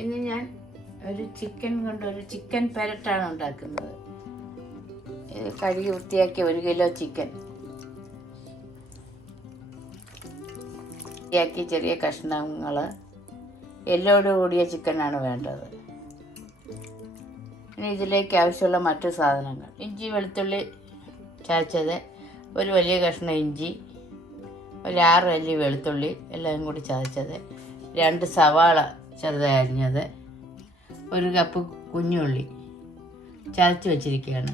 ഇന്ന് ഞാൻ ഒരു ചിക്കൻ കൊണ്ട് ഒരു ചിക്കൻ പെരട്ടാണ് ഉണ്ടാക്കുന്നത്. ഇത് കഴുകി വൃത്തിയാക്കിയ 1 കിലോ ചിക്കൻ വൃത്തിയാക്കി ചെറിയ കഷ്ണങ്ങൾ എല്ലോട് കൂടിയ ചിക്കനാണ് വേണ്ടത്. ഇനി ഇതിലേക്ക് ആവശ്യമുള്ള മറ്റു സാധനങ്ങൾ: ഇഞ്ചി വെളുത്തുള്ളി ചതച്ചത്, ഒരു വലിയ കഷ്ണം ഇഞ്ചി, ഒരു 6 അല്ലി വെളുത്തുള്ളി എല്ലാം കൂടി ചതച്ചത്, 2 സവാള ചെറുതായി അരിഞ്ഞത്, 1 കപ്പ് കുഞ്ഞുള്ളി ചതച്ച് വെച്ചിരിക്കുകയാണ്,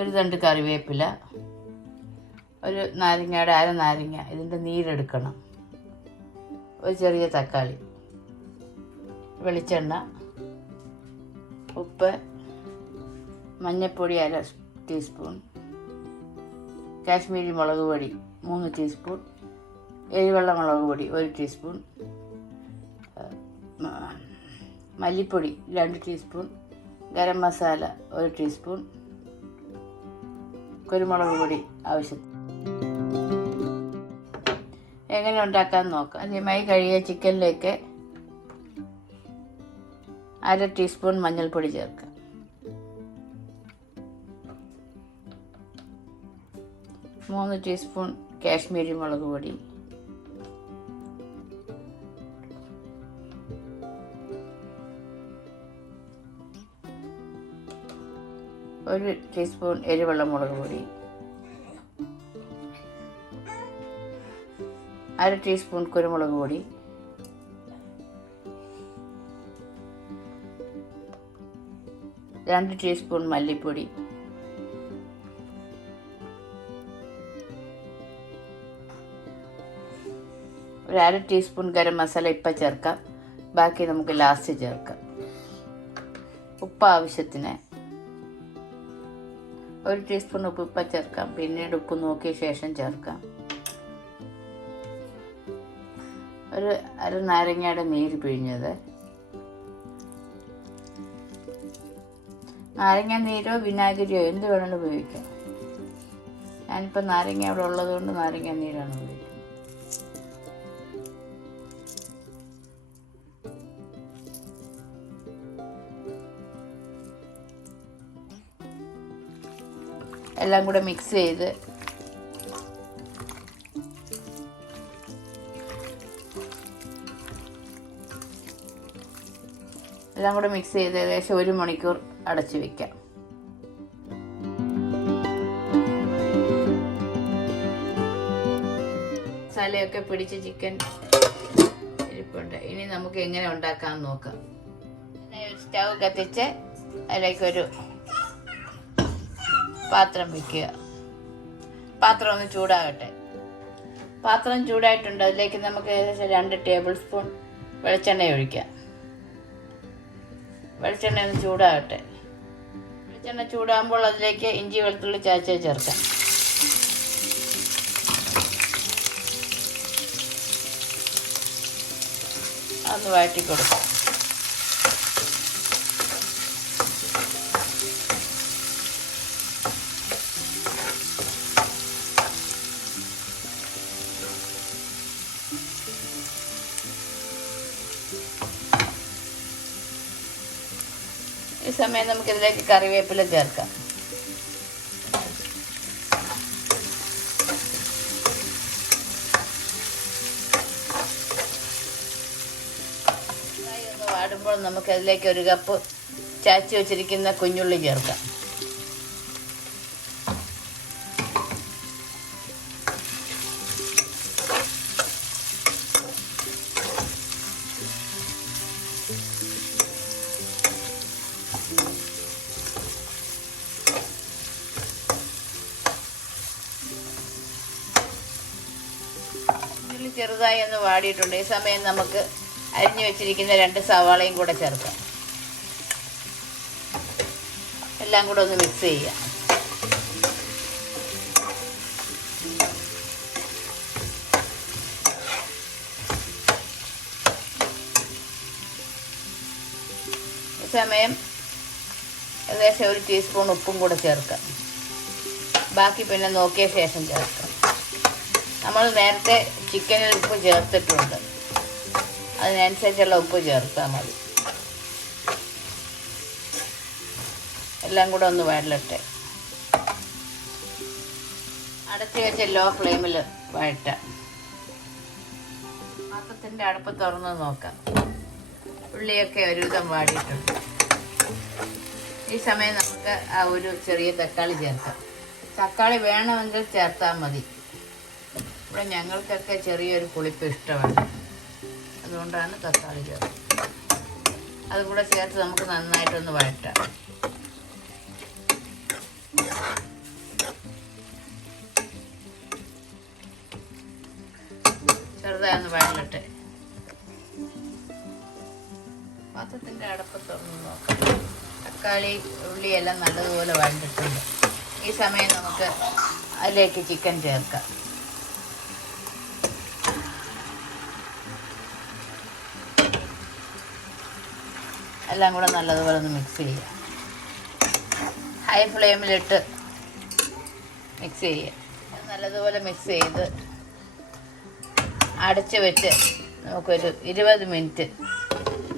1 തണ്ട് കറിവേപ്പില, ഒരു നാരങ്ങയുടെ അര നാരങ്ങ ഇതിൻ്റെ നീരെടുക്കണം, ഒരു ചെറിയ തക്കാളി, വെളിച്ചെണ്ണ, ഉപ്പ്, മഞ്ഞൾപ്പൊടി 1/2 ടീസ്പൂൺ, കാശ്മീരി മുളക് പൊടി 3 ടീസ്പൂൺ, എരിവെള്ള മുളക് പൊടി 1 ടീസ്പൂൺ, മല്ലിപ്പൊടി 2 ടീസ്പൂൺ, ഗരം മസാല 1 ടീസ്പൂൺ, കുരുമുളക് പൊടി ആവശ്യത്തിന്. എങ്ങനെ ഉണ്ടാക്കാൻ നോക്കാം. ആദ്യമായി കഴുകിയ ചിക്കനിലേക്ക് 1/2 ടീസ്പൂൺ മഞ്ഞൾപ്പൊടി ചേർക്കാം, 3 ടീസ്പൂൺ കാശ്മീരി മുളക് പൊടി, 1 ടീസ്പൂൺ എരിവെള്ള മുളക് പൊടി, 1/2 ടീസ്പൂൺ കുരുമുളക് പൊടി, 2 ടീസ്പൂൺ മല്ലിപ്പൊടി, 1/2 ടീസ്പൂൺ ഗരം മസാല ഇപ്പം ചേർക്കാം, ബാക്കി നമുക്ക് ലാസ്റ്റ് ചേർക്കാം. ഉപ്പ് ആവശ്യത്തിന് 1 ടീസ്പൂൺ ഉപ്പ് ഇപ്പം ചേർക്കാം, പിന്നീട് ഉപ്പ് നോക്കിയ ശേഷം ചേർക്കാം. ഒരു അര നാരങ്ങയുടെ നീര് പിഴിഞ്ഞത്, നാരങ്ങ നീരോ വിനാഗിരിയോ എന്ത് വേണമെങ്കിലും ഉപയോഗിക്കാം. ഞാനിപ്പോൾ നാരങ്ങ അവിടെ ഉള്ളത് കൊണ്ട് നാരങ്ങ നീരാണ് ഉപയോഗിക്കുന്നത്. എല്ലാം കൂടെ മിക്സ് ചെയ്ത് ഏകദേശം 1 മണിക്കൂർ അടച്ചു വയ്ക്കാം. മസാലയൊക്കെ പിടിച്ച് ചിക്കൻ ഇരിപ്പുണ്ട്. ഇനി നമുക്ക് എങ്ങനെ ഉണ്ടാക്കാൻ നോക്കാം. സ്റ്റൗ കത്തിച്ച് അതിലേക്കൊരു പാത്രം വയ്ക്കുക. പാത്രം ഒന്ന് ചൂടാകട്ടെ. പാത്രം ചൂടായിട്ടുണ്ട്. അതിലേക്ക് നമുക്ക് ഏകദേശം 2 ടേബിൾ സ്പൂൺ വെളിച്ചെണ്ണ ഒഴിക്കാം. വെളിച്ചെണ്ണ ഒന്ന് ചൂടാകട്ടെ. വെളിച്ചെണ്ണ ചൂടാകുമ്പോൾ അതിലേക്ക് ഇഞ്ചി വെളുത്തുള്ളി ചതച്ച് ചേർക്കാം. അതൊന്ന് വഴറ്റി കൊടുക്കാം. ഈ സമയം നമുക്കിതിലേക്ക് കറിവേപ്പില ചേർക്കാം. ഒന്ന് വാടുമ്പോൾ നമുക്കതിലേക്ക് 1 കപ്പ് ചാച്ചി വെച്ചിരിക്കുന്ന കുഞ്ഞുള്ളി ചേർക്കാം. ചെറുതായി ഒന്ന് വാടിയിട്ടുണ്ട്. ഈ സമയം നമുക്ക് അരിഞ്ഞു വെച്ചിരിക്കുന്ന 2 സവാളയും കൂടെ ചേർക്കാം. എല്ലാം കൂടെ ഒന്ന് മിക്സ് ചെയ്യാം. ഈ സമയം ഏകദേശം 1 ടീസ്പൂൺ ഉപ്പും കൂടെ ചേർക്കാം. ബാക്കി പിന്നെ നോക്കിയ ശേഷം ചേർക്കാം. നമ്മൾ നേരത്തെ ചിക്കനിൽ ഉപ്പ് ചേർത്തിട്ടുണ്ട്. അതിനനുസരിച്ചുള്ള ഉപ്പ് ചേർത്താൽ മതി. എല്ലാം കൂടെ ഒന്ന് വഴലട്ടെ. അടച്ച് വെച്ച് ലോ ഫ്ലെയിമിൽ വഴറ്റാം. പാത്രത്തിൻ്റെ അടുപ്പ് തുറന്ന് നോക്കാം. ഉള്ളിയൊക്കെ ഒരുവിധം വാടിയിട്ടുണ്ട്. ഈ സമയം നമുക്ക് ആ ഒരു ചെറിയ തക്കാളി ചേർക്കാം. തക്കാളി വേണമെങ്കിൽ ചേർത്താൽ മതി. ഇവിടെ ഞങ്ങൾക്കൊക്കെ ചെറിയൊരു പുളിപ്പ് ഇഷ്ടമാണ്, അതുകൊണ്ടാണ് തക്കാളി ചേർത്തത്. അതും കൂടെ ചേർത്ത് നമുക്ക് നന്നായിട്ടൊന്ന് വഴറ്റാം. ചെറുതായൊന്ന് വഴലട്ടെ. പാത്രത്തിൻ്റെ അടപ്പ് തുറന്ന് നോക്കാം. തക്കാളി ഉള്ളിയെല്ലാം നല്ലതുപോലെ വഴണ്ടിട്ടുണ്ട്. ഈ സമയം നമുക്ക് അതിലേക്ക് ചിക്കൻ ചേർക്കാം. എല്ലാം കൂടെ നല്ലതുപോലെ ഒന്ന് മിക്സ് ചെയ്യാം. ഹൈ ഫ്ലെയിമിലിട്ട് മിക്സ് ചെയ്യുക. നല്ലതുപോലെ മിക്സ് ചെയ്ത് അടച്ച് വെച്ച് നമുക്കൊരു 20 മിനിറ്റ്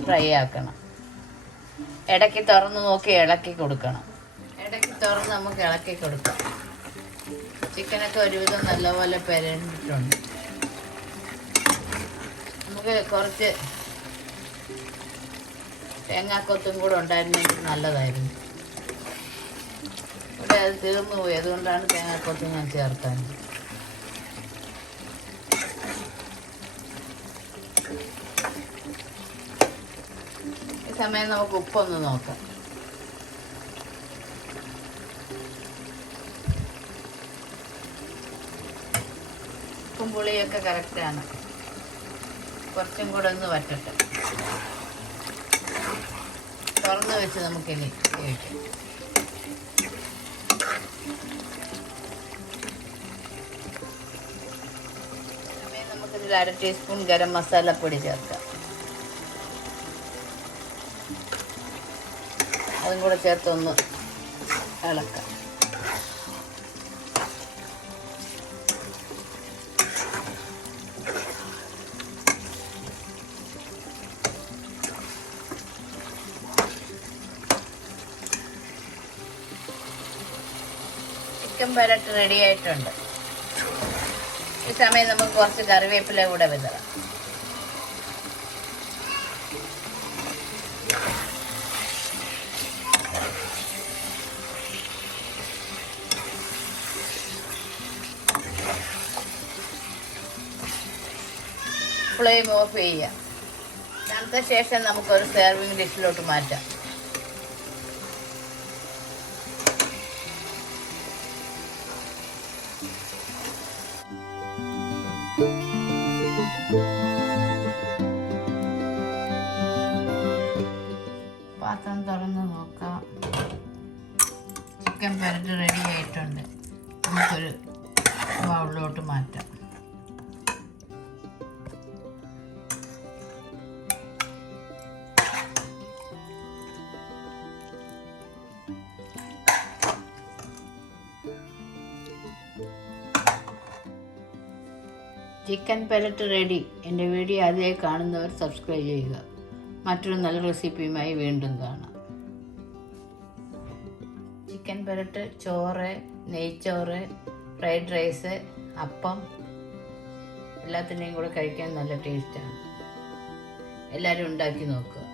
ഫ്രൈ ആക്കണം. ഇടയ്ക്ക് തുറന്ന് നോക്കി ഇളക്കി കൊടുക്കണം. ഇടയ്ക്ക് തുറന്ന് നമുക്ക് ഇളക്കി കൊടുക്കാം. ചിക്കനൊക്കെ ഒരുവിധം നല്ലപോലെ പെരണ്ടിട്ടുണ്ട്. നമുക്ക് കുറച്ച് തേങ്ങാക്കൊത്തും കൂടെ ഉണ്ടായിരുന്നെങ്കിൽ നല്ലതായിരുന്നു. ഇവിടെ അത് തീർന്നു പോയി, അതുകൊണ്ടാണ് തേങ്ങാക്കൊത്ത് ഞാൻ ചേർക്കാൻ. ഈ സമയം നമുക്ക് ഉപ്പൊന്ന് നോക്കാം. ഉപ്പും പുളിയൊക്കെ കറക്റ്റാണ്. കുറച്ചും കൂടെ ഒന്ന് വറ്റട്ടെ. തുറന്ന് വെച്ച് നമുക്കിനി കഴിക്കാം. നമുക്കിതിൽ 1/2 ടീസ്പൂൺ ഗരം മസാലപ്പൊടി ചേർക്കാം. അതും കൂടെ ചേർത്തൊന്ന് ഇളക്കാം. ചിക്കൻ പരട്ട് റെഡി ആയിട്ടുണ്ട്. ഈ സമയം നമുക്ക് കുറച്ച് കറിവേപ്പില കൂടെ വിതറാം. ഫ്ലെയിം ഓഫ് ചെയ്യാം. തണുത്ത ശേഷം നമുക്കൊരു സെർവിങ് ഡിഷിലോട്ട് മാറ്റാം. പാത്രം തുറന്ന് നോക്കാം. ചിക്കൻ പരട്ട് റെഡി ആയിട്ടുണ്ട്. നമുക്കൊരു ബൗളിലോട്ട് മാറ്റാം. ചിക്കൻ പെരട്ട് റെഡി. എൻ്റെ വീഡിയോ ആദ്യമായി കാണുന്നവർ സബ്സ്ക്രൈബ് ചെയ്യുക. മറ്റൊരു നല്ല റെസിപ്പിയുമായി വീണ്ടും കാണാം. ചിക്കൻ പെരട്ട് ചോറ്, നെയ്ച്ചോറ്, ഫ്രൈഡ് റൈസ്, അപ്പം എല്ലാത്തിൻ്റെയും കൂടെ കഴിക്കാൻ നല്ല ടേസ്റ്റാണ്. എല്ലാവരും ഉണ്ടാക്കി നോക്കുക.